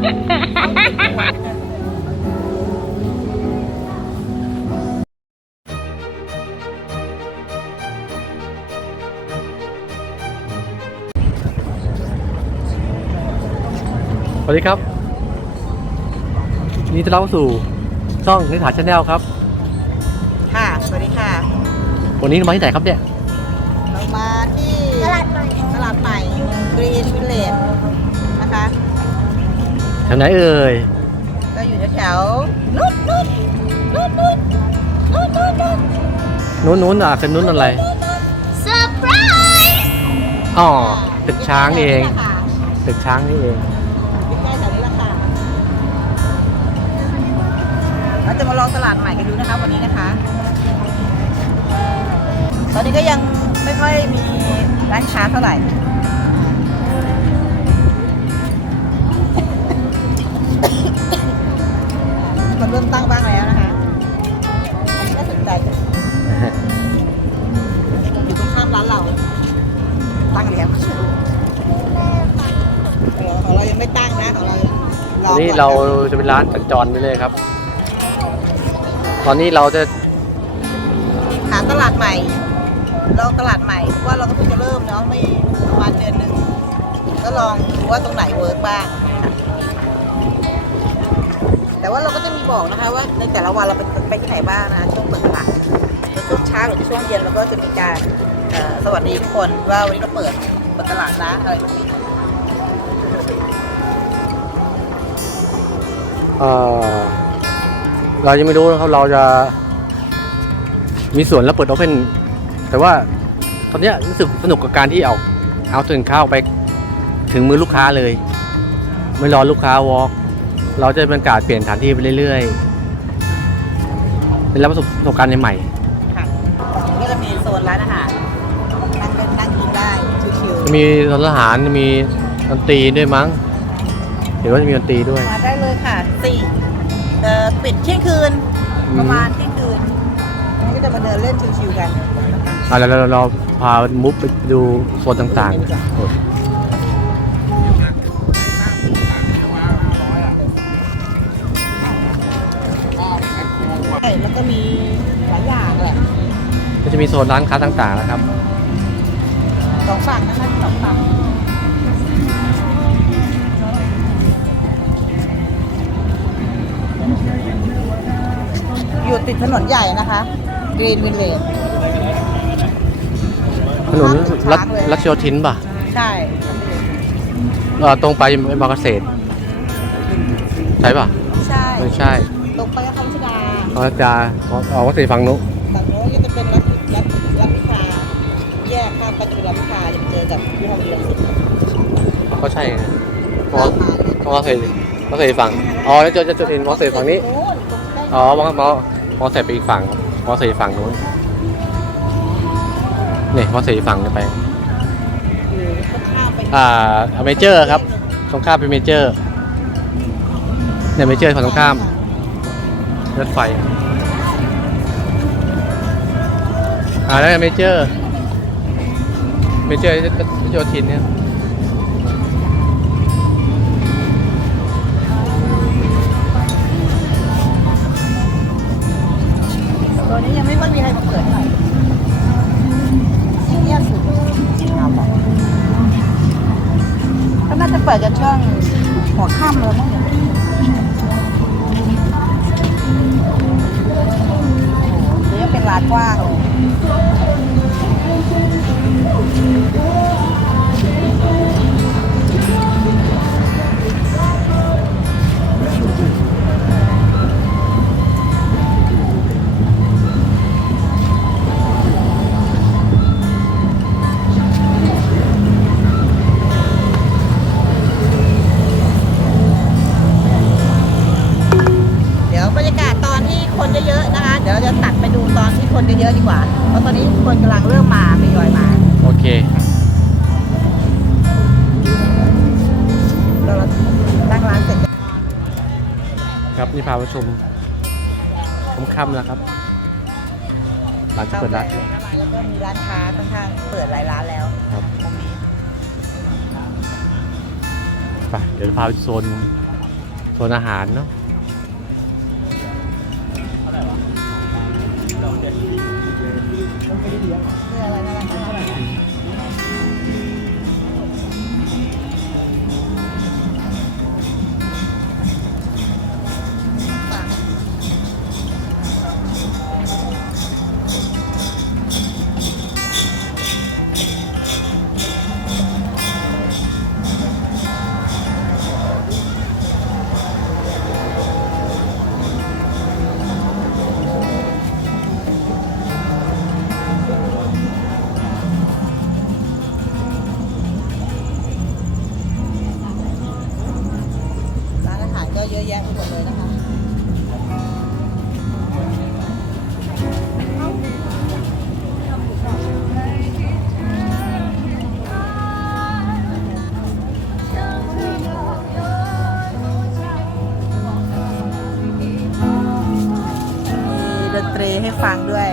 สวัสดีครับนี่จะเล่าสู่ช่องนิถาชาแนลครับ ค่ะ สวัสดีค่ะ วันนี้เรามาที่ไหนครับเนี่ยเรามาที่ตลาดใหม่ตลาดใหม่กรีนวิลเลจนะคะแถวไหนเอ่ย ก็อยู่แถวๆนู้นนู้นนู้นนู้นนู้นนู้นนู้นนู้นนู้นอะคือนู้นอะไร เซอร์ไพรส์อ๋อ ตึกช้างนี่เองค่ะตึกช้างนี่เอง ใกล้ๆแถวนี้แหละค่ะเราจะมาลองตลาดใหม่กันดูนะคะวันนี้นะคะ ตอนนี้ก็ยังไม่ค่อยมีร้านค้าเท่าไหร่ เริ่มตั้งบ้างแล้วนะคะ อันนี้น่าสนใจจังอยู่ตรงข้ามร้านเรา ตั้งแล้วของเรายังไม่ตั้งนะของเรายังรวันนี้ก่เราจะเป็นร้านสัญจรไปเลยครับ ตอนนี้เราจะหาตลาดใหม่ลองตลาดใหม่เพราะว่าเราก็เพิ่งจะเริ่มเนาะไม่ประมาณเดือนหนึ่งก็ลองดูว่าตรงไหนเวิร์กบ้างแต่ ว่าเราก็จะมีบอกนะคะว่าในแต่ละวันเราไปไปที่ไหนบ้างนะคะช่วงเปิดตลาดช่วงเช้าหรือช่วงเย็นเราก็จะมีการสวัสดีทุกคนว่าวันนี้เราเปิดเปิดตลาดนะอะไรแบบนี้เรายังไม่รู้นะครับเราจะมีส่วนแล้วเปิดโอเพนแต่ว่าตอนนี้รู้สึกสนุกกับการที่เอาเอาสินค้าออกไปถึงมือลูกค้าเลย ไม่รอลูกค้าวอล์ก เราจะเป็นการเปลี่ยนสถานที่ไปเรื่อยๆเป็นรับประสบประสบการณ์ใหม่ค่ะนี่ก็มีโซนร้านอาหารนั่งเล่นนั่งกินได้ชิวๆจะมีร้านอาหารมีดนตรีด้วยมั้ง เห็นว่าจะมีดนตรีด้วยๆมาได้เลยค่ะสี่เอ่อปิดเที่ยงคืน อืม ประมาณเที่ยงคืนอันนี้ก็จะมาเดินเล่นชิวๆกัน อะแล้วเราเราพามุฟไปดูโซนต่างๆ ก็จะมีโซนร้านค้าต่างๆนะครับสองฝั่งนะคะสองฝั่งอยู่ติดถนนใหญ่นะคะกรีนวิลเลจถนนรัชรัชโยธินป่ะใช่เออตรงไปเป็นมอเกษตรใช่ป่ะใช่ไม่ใช่ ตรงไปก็คำชดาเขาจะออกเกษตรฝั่งนู้นฝั่งโน้น ปจะเป็นรัฐพิพาจะเจอกับที่ห้องเรียนสิก็ใช่ไงมอมอเกษตรมอเกษตรฝั่งอ๋อแล้วจะจะจะเห็นมอเกษตรฝั่งนี้โน้นตรงใกล้อ๋อมอมอมอเกษตรไปอีกฝั่งมอเกษตรฝั่งนู้นนี่มอเกษตอีกฝั่งจะไปอยู่ข้ามไปอ่าอเมเจอร์ครับตรงข้ามเป็นเมเจอร์เนี่ยเมเจอร์ฝั่งตรงข้ามรถไฟอ่าแล้วเมเจอร์ เมเจอร์โยธินเนี่ยตัวนี้ยังไม่ค่อยมีใครมาเปิดเท่าไหร่เงียบสุดครับอก็น่าจะเปิดกันช่วงหัวค่ำเลยมั้งเนี่ย เป็นลานกว้าง ครับนี่พาไปชมค่ำๆแล้วครับหลังจากเปิดร้านแล้วก็มีร้านค้าค่อนข้างเปิดหลายร้านแล้วครับมุมนี้ไปเดี๋ยวพาไปโซนโซนอาหารเนาะเสื้ออะไรน่า ให้ฟังด้วย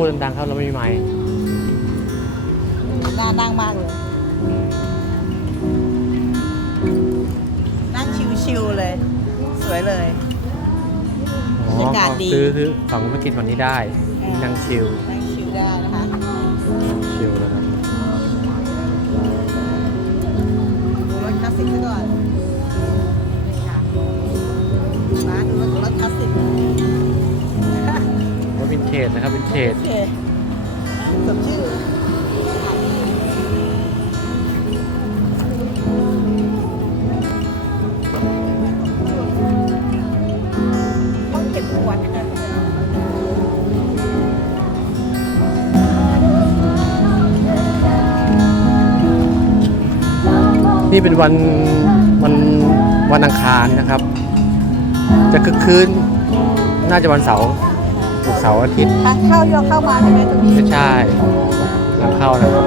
พูดดังๆครับเราไม่มีไมค์น่านั่งมากเลย นั่งชิวๆเลย สวยเลย อ๋อบรรยากาศดี ซื้อซื้อฝั่งมากินฝั่งนี้ได้เออนั่งชิลนั่งชิวได้นะคะชิลเลยครับ ดูรถคลาสสิกซะก่อนนี่ เทจนะครับวินเทจโอเคสมชื่อห้องเก็บขวดนะคะนี่เป็นวันวันวันอังคารนะครับ จะคึกคืนน่าจะวันเสาร์ศุกร์ เสาร์อาทิตย์ทางเข้าที่เราเข้ามาใช่ไหมตรงนี้ ไม่ใช่ทางเข้านะครับ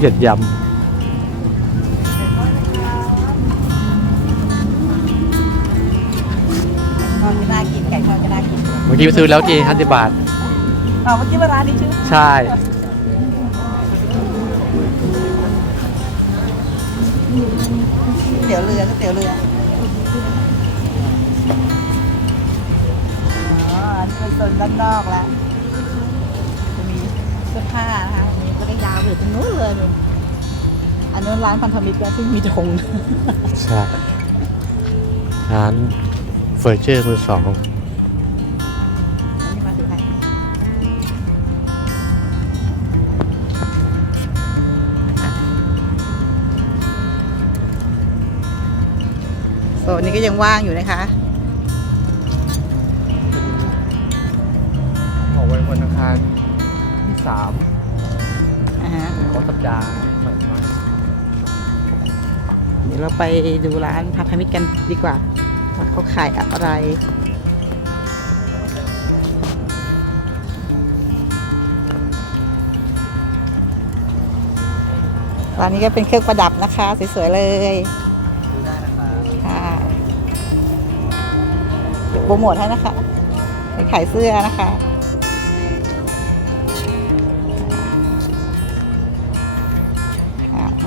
เด็ดยทอดก็น่ากินไก่ทอดก็น่ากินำเมื่อกี้ไปซื้อแล้วทีห้าสิบบาท อ๋อเมื่อกี้ว่าร้านนี้ชื่อใช่เตี๋ยวเรือก็เตี๋ยวเรืออ๋ออันนี้เป็นโซนด้านนอกแล้วจะมีเสื้อผ้านะคะอันนี้ ก็ได้ยาวไปถึงนู้นเลยนู่นอันนู้นร้านพันธมิตรแล้วที่มีธงใช่ร้านเฟอร์นิเจอร์มือสองอันนี้มาถึงไหนโซนนี้ก็ยังว่างอยู่นะคะ ออกวันวันอังคารที่สาม ดาสวยมากเดี๋ยวเราไปดูร้านพานธมิตกันดีกว่าว่าเขาขายอะไรร้านนี้ก็เป็นเครื่องประดับนะคะ สวยๆเลยค่ะโปรโมทให้นะคะไปขายเสื้อนะคะ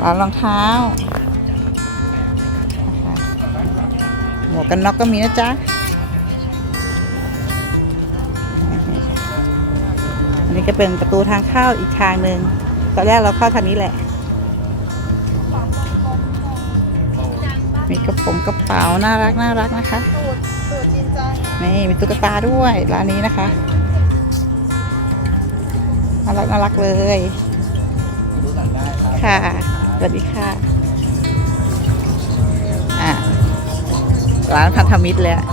ร้านรองเท้า หมวกกันน็อกก็มีนะจ๊ะอันนี้ก็เป็นประตูทางเข้าอีกทางหนึ่งตอนแรกเราเข้าทางนี้แหละ มีกระป๋องกระเป๋าน่ารักน่ารักนะคะนี่มีตุ๊กตาด้วยร้านนี้นะคะน่ารักน่ารักเลย ค่ะ วัสดีค่ะอะร้านพันธมิตรเลยอะ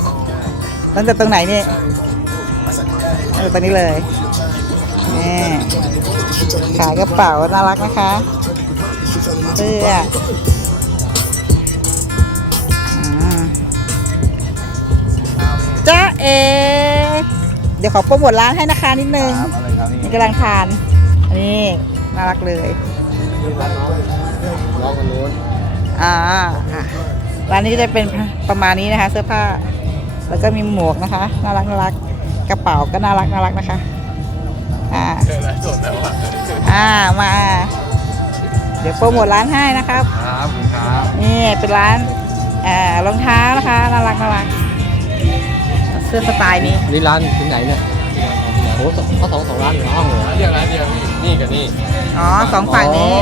ตั้งแต่ตรงไหนเนี่ยตั้งแต่ตรงนี้เลยนี่ขายกระเป๋าน่ารักนะคะเสื้ออืมจ้าเอ เดี๋ยวขอโปรโมทร้านให้นะคะนิดนึงครับอะไรครับนี่นี่กำลังทานอันนี้น่ารักเลย ร้านน้องน้องคนนู้นอ่าอะร้านนี้จะเป็นประมาณนี้นะคะ เสื้อผ้า แล้วก็มีหมวกนะคะ น่ารักน่ารักกระเป๋าก็น่ารักน่ารักนะคะ อ่าเจอแล้วสดแล้วอะอ่ามา เดี๋ยวโปรโมทร้านให้นะครับ ครับผมครับนี่เป็นร้านอ่ารองเท้านะคะน่ารักน่ารักเสื้อสไตล์นี้นี่ร้านที่ไหนเนี่ยโอ้โหเขาสองสองร้านอยู่ในห้องเลยร้านเดียวร้านเดียวนี่กับนี่อ๋อสองฝั่งนี้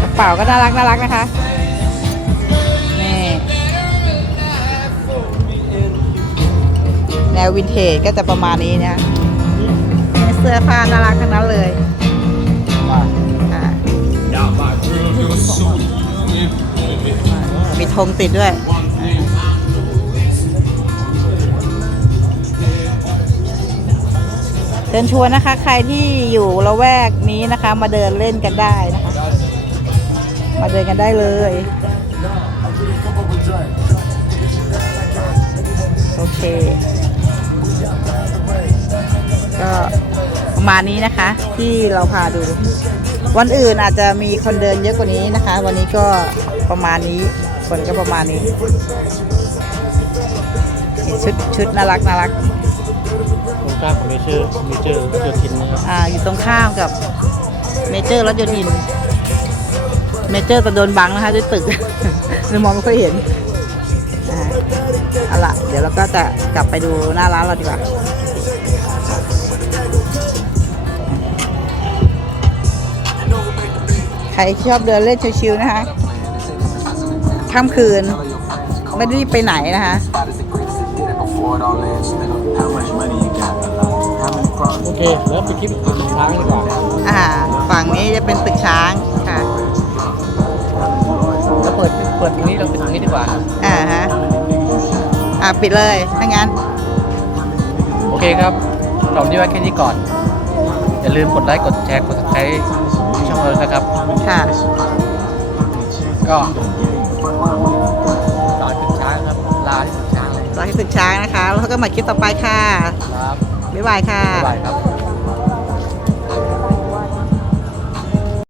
กระเป๋าก็น่ารักน่ารักนะคะ นี่แนววินเทจก็จะประมาณนี้นะนี่เสื้อผ้าน่ารักทั้งนั้นเลยอะมีธงติดด้วย เชิญชวนนะคะ ใครที่อยู่ละแวกนี้นะคะ มาเดินเล่นกันได้นะคะ มาเดินกันได้เลยโอเค ก็ประมาณนี้นะคะ ที่เราพาดู วันอื่นอาจจะมีคนเดินเยอะกว่านี้นะคะ วันนี้ก็ประมาณนี้คนก็ประมาณนี้ชุดชุดน่ารักน่ารัก ข้ามกับเมเจอร์เมเจอร์โยธินนะครับอ่าอยู่ตรงข้ามกับเมเจอร์รถยนต์อิน เมเจอร์จะโดนบังนะคะด้วยตึก เลยมองไม่ค่อยเห็นอ่าเอาล่ะเดี๋ยวเราก็จะกลับไปดูหน้าร้านเราดีกว่า ใครชอบเดินเล่นชิวๆนะคะค่ำคืน ไม่ได้ไปไหนนะคะ โอเคแล้วไปคลิปช้างดีกว่าอ่าฝั่งนี้จะเป็นตึกช้างค่ะแล้วเปิดเปิดตรงนี้เราปิดตรงนี้ดีกว่า อ่าฮะอ่าปิดเลยถ้างั้น โอเคครับเรานี้ไว้แค่นี้ก่อน อย่าลืมกดไลค์กดแชร์กด subscribe ช่องเราด้วยนะครับ ค่ะ ก็ลาถึงช้างครับลาที่ถึงช้างเลย รอให้ตึกช้างนะคะ แล้วก็มาคลิปต่อไปค่ะ ครับ บ๊ายบายค่ะ บ๊ายบายครับ